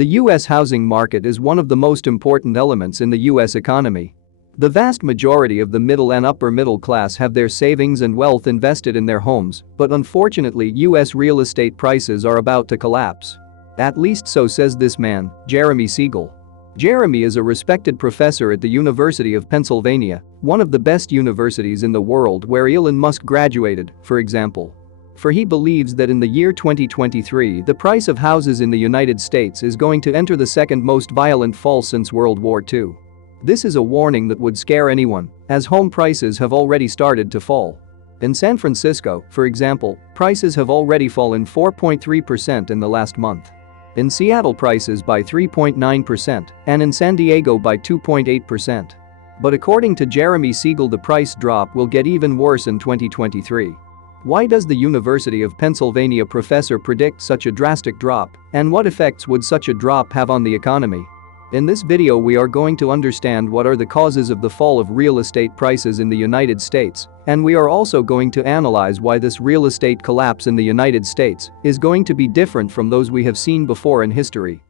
The U.S. housing market is one of the most important elements in the U.S. economy. The vast majority of the middle and upper middle class have their savings and wealth invested in their homes, but unfortunately U.S. real estate prices are about to collapse. At least so says this man, Jeremy Siegel. Jeremy is a respected professor at the University of Pennsylvania, one of the best universities in the world where Elon Musk graduated, for example. For he believes that in the year 2023 the price of houses in the United States is going to enter the second most violent fall since World War II. This is a warning that would scare anyone, as home prices have already started to fall. In San Francisco, for example, prices have already fallen 4.3% in the last month. In Seattle prices by 3.9% and in San Diego by 2.8%. But according to Jeremy Siegel, the price drop will get even worse in 2023. Why does the University of Pennsylvania professor predict such a drastic drop, and what effects would such a drop have on the economy? In this video we are going to understand what are the causes of the fall of real estate prices in the United States, and we are also going to analyze why this real estate collapse in the United States is going to be different from those we have seen before in history.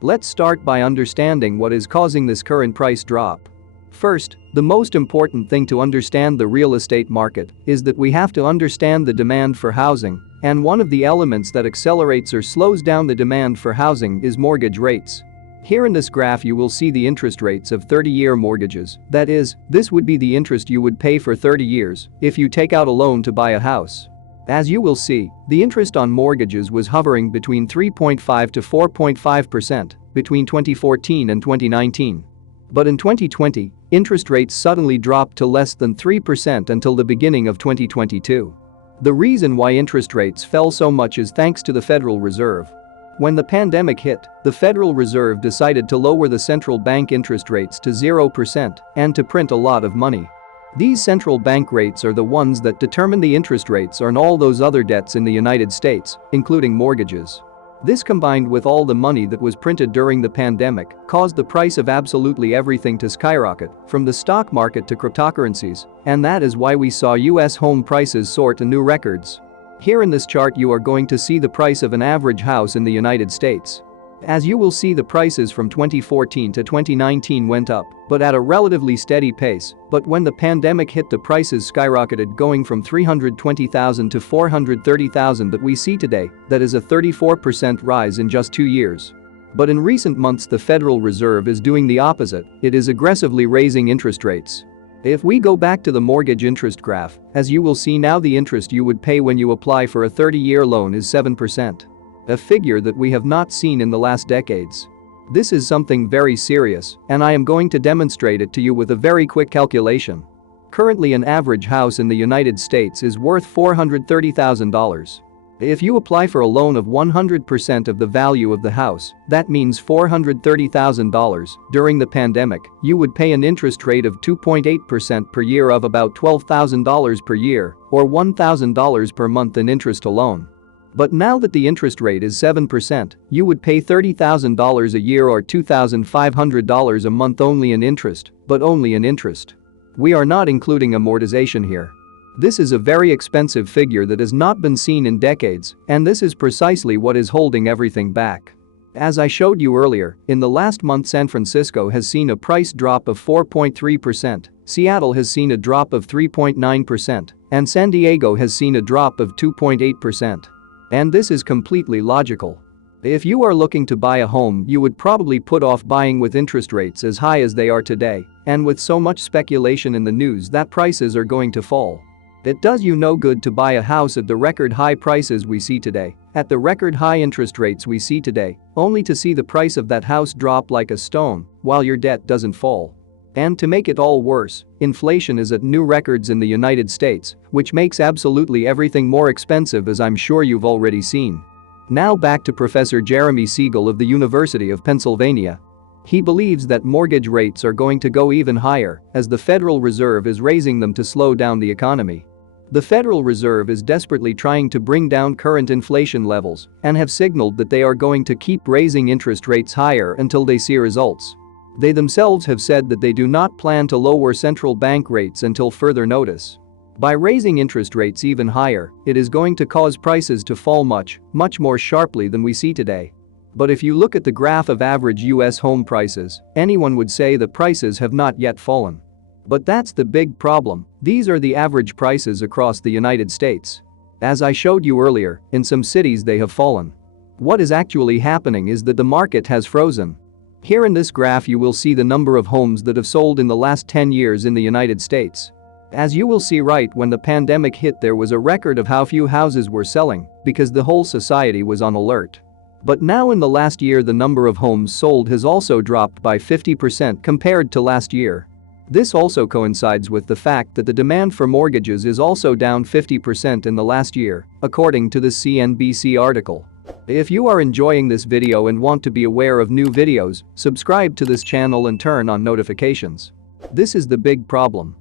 Let's start by understanding what is causing this current price drop. First, the most important thing to understand the real estate market is that we have to understand the demand for housing, and one of the elements that accelerates or slows down the demand for housing is mortgage rates. Here in this graph you will see the interest rates of 30-year mortgages, that is, this would be the interest you would pay for 30 years if you take out a loan to buy a house. As you will see, the interest on mortgages was hovering between 3.5 to 4.5% between 2014 and 2019. But in 2020, interest rates suddenly dropped to less than 3% until the beginning of 2022. The reason why interest rates fell so much is thanks to the Federal Reserve. When the pandemic hit, the Federal Reserve decided to lower the central bank interest rates to 0% and to print a lot of money. These central bank rates are the ones that determine the interest rates on all those other debts in the United States, including mortgages. This combined with all the money that was printed during the pandemic caused the price of absolutely everything to skyrocket, from the stock market to cryptocurrencies, and that is why we saw US home prices soar to new records. Here in this chart you are going to see the price of an average house in the United States. As you will see, the prices from 2014 to 2019 went up, but at a relatively steady pace, but when the pandemic hit the prices skyrocketed, going from $320,000 to $430,000 that we see today. That is a 34% rise in just 2 years. But in recent months the Federal Reserve is doing the opposite, it is aggressively raising interest rates. If we go back to the mortgage interest graph, as you will see now, the interest you would pay when you apply for a 30-year loan is 7%. A figure that we have not seen in the last decades. This is something very serious, and I am going to demonstrate it to you with a very quick calculation. Currently an average house in the United States is worth $430,000. If you apply for a loan of 100% of the value of the house, that means $430,000. During the pandemic, you would pay an interest rate of 2.8% per year of about $12,000 per year, or $1,000 per month in interest alone. But now that the interest rate is 7%, you would pay $30,000 a year or $2,500 a month only in interest, but only in interest. We are not including amortization here. This is a very expensive figure that has not been seen in decades, and this is precisely what is holding everything back. As I showed you earlier, in the last month San Francisco has seen a price drop of 4.3%, Seattle has seen a drop of 3.9%, and San Diego has seen a drop of 2.8%. And this is completely logical. If you are looking to buy a home, you would probably put off buying with interest rates as high as they are today, and with so much speculation in the news that prices are going to fall. It does you no good to buy a house at the record high prices we see today, at the record high interest rates we see today, only to see the price of that house drop like a stone while your debt doesn't fall. And to make it all worse, inflation is at new records in the United States, which makes absolutely everything more expensive, as I'm sure you've already seen. Now back to Professor Jeremy Siegel of the University of Pennsylvania. He believes that mortgage rates are going to go even higher as the Federal Reserve is raising them to slow down the economy. The Federal Reserve is desperately trying to bring down current inflation levels and have signaled that they are going to keep raising interest rates higher until they see results. They themselves have said that they do not plan to lower central bank rates until further notice. By raising interest rates even higher, it is going to cause prices to fall much more sharply than we see today. But if you look at the graph of average US home prices, anyone would say the prices have not yet fallen. But that's the big problem, these are the average prices across the United States. As I showed you earlier, in some cities they have fallen. What is actually happening is that the market has frozen. Here in this graph you will see the number of homes that have sold in the last 10 years in the United States. As you will see, right when the pandemic hit, there was a record of how few houses were selling because the whole society was on alert. But now in the last year the number of homes sold has also dropped by 50% compared to last year. This also coincides with the fact that the demand for mortgages is also down 50% in the last year, according to the CNBC article. If you are enjoying this video and want to be aware of new videos, subscribe to this channel and turn on notifications. This is the big problem.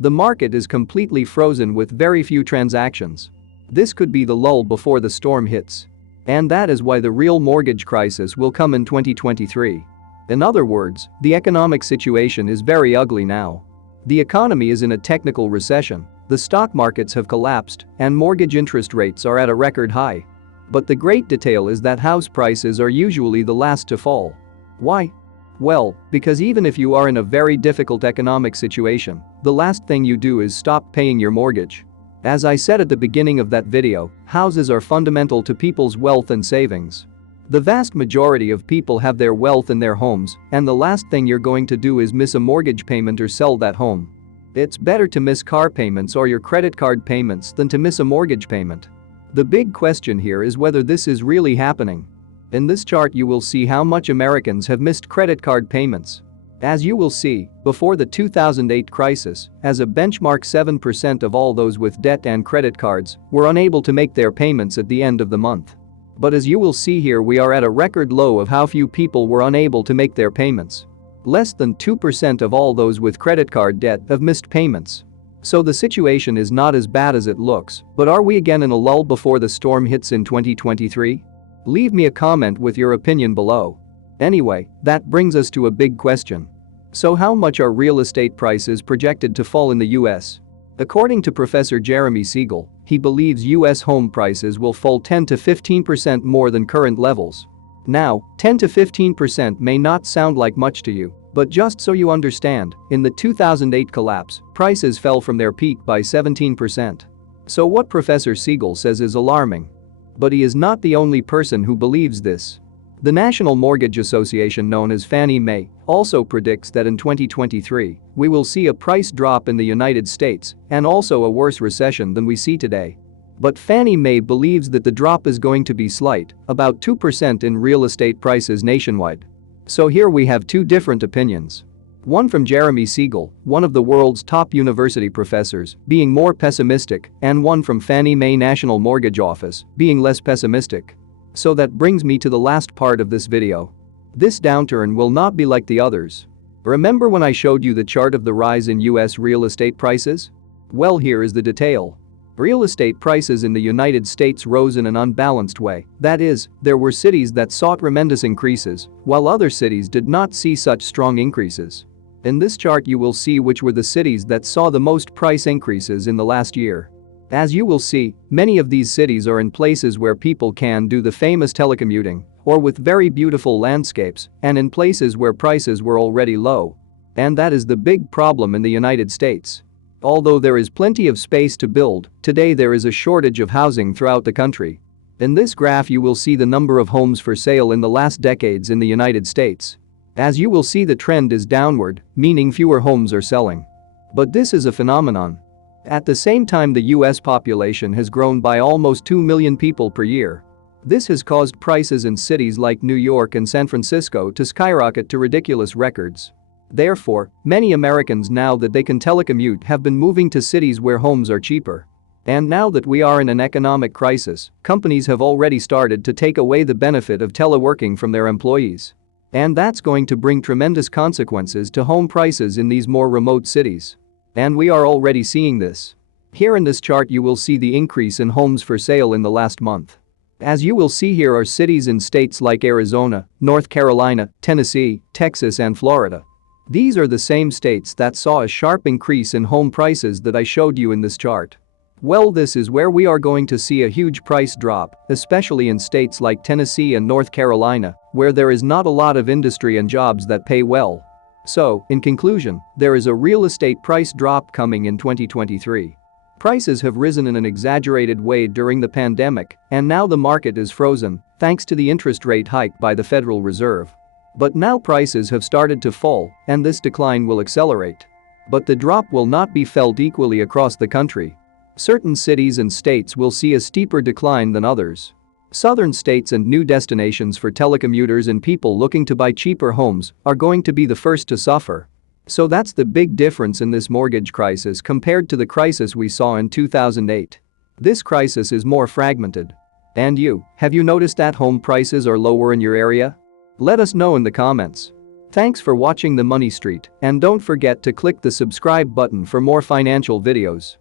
The market is completely frozen with very few transactions. This could be the lull before the storm hits. And that is why the real mortgage crisis will come in 2023. In other words, the economic situation is very ugly now. The economy is in a technical recession, the stock markets have collapsed, and mortgage interest rates are at a record high. But the great detail is that house prices are usually the last to fall. Why? Well, because even if you are in a very difficult economic situation, the last thing you do is stop paying your mortgage. As I said at the beginning of that video, houses are fundamental to people's wealth and savings. The vast majority of people have their wealth in their homes, and the last thing you're going to do is miss a mortgage payment or sell that home. It's better to miss car payments or your credit card payments than to miss a mortgage payment. The big question here is whether this is really happening. In this chart you will see how much Americans have missed credit card payments. As you will see, before the 2008 crisis, as a benchmark 7% of all those with debt and credit cards were unable to make their payments at the end of the month. But as you will see here, we are at a record low of how few people were unable to make their payments. Less than 2% of all those with credit card debt have missed payments. So the situation is not as bad as it looks, but are we again in a lull before the storm hits in 2023? Leave me a comment with your opinion below. Anyway, that brings us to a big question. So how much are real estate prices projected to fall in the US? According to Professor Jeremy Siegel, he believes US home prices will fall 10 to 15% more than current levels. Now, 10 to 15% may not sound like much to you, but just so you understand, in the 2008 collapse, prices fell from their peak by 17%. So what Professor Siegel says is alarming. But he is not the only person who believes this. The National Mortgage Association, known as Fannie Mae, also predicts that in 2023, we will see a price drop in the United States and also a worse recession than we see today. But Fannie Mae believes that the drop is going to be slight, about 2% in real estate prices nationwide. So here we have two different opinions. One from Jeremy Siegel, one of the world's top university professors, being more pessimistic, and one from Fannie Mae National Mortgage Office, being less pessimistic. So that brings me to the last part of this video. This downturn will not be like the others. Remember when I showed you the chart of the rise in US real estate prices? Well, here is the detail. Real estate prices in the United States rose in an unbalanced way. That is, there were cities that saw tremendous increases, while other cities did not see such strong increases. In this chart you will see which were the cities that saw the most price increases in the last year. As you will see, many of these cities are in places where people can do the famous telecommuting, or with very beautiful landscapes, and in places where prices were already low. And that is the big problem in the United States. Although there is plenty of space to build, today there is a shortage of housing throughout the country. In this graph you will see the number of homes for sale in the last decades in the United States. As you will see, the trend is downward, meaning fewer homes are selling. But this is a phenomenon. At the same time, the US population has grown by almost 2 million people per year. This has caused prices in cities like New York and San Francisco to skyrocket to ridiculous records. Therefore, many Americans, now that they can telecommute, have been moving to cities where homes are cheaper. And now that we are in an economic crisis, companies have already started to take away the benefit of teleworking from their employees. And that's going to bring tremendous consequences to home prices in these more remote cities. And we are already seeing this. Here in this chart you will see the increase in homes for sale in the last month. As you will see, here are cities in states like Arizona, North Carolina, Tennessee, Texas and Florida. These are the same states that saw a sharp increase in home prices that I showed you in this chart. Well, this is where we are going to see a huge price drop, especially in states like Tennessee and North Carolina, where there is not a lot of industry and jobs that pay well. So, in conclusion, there is a real estate price drop coming in 2023. Prices have risen in an exaggerated way during the pandemic, and now the market is frozen, thanks to the interest rate hike by the Federal Reserve. But now prices have started to fall, and this decline will accelerate. But the drop will not be felt equally across the country. Certain cities and states will see a steeper decline than others. Southern states and new destinations for telecommuters and people looking to buy cheaper homes are going to be the first to suffer. So that's the big difference in this mortgage crisis compared to the crisis we saw in 2008. This crisis is more fragmented. And you, have you noticed that home prices are lower in your area? Let us know in the comments. Thanks for watching the Money Street, and don't forget to click the subscribe button for more financial videos.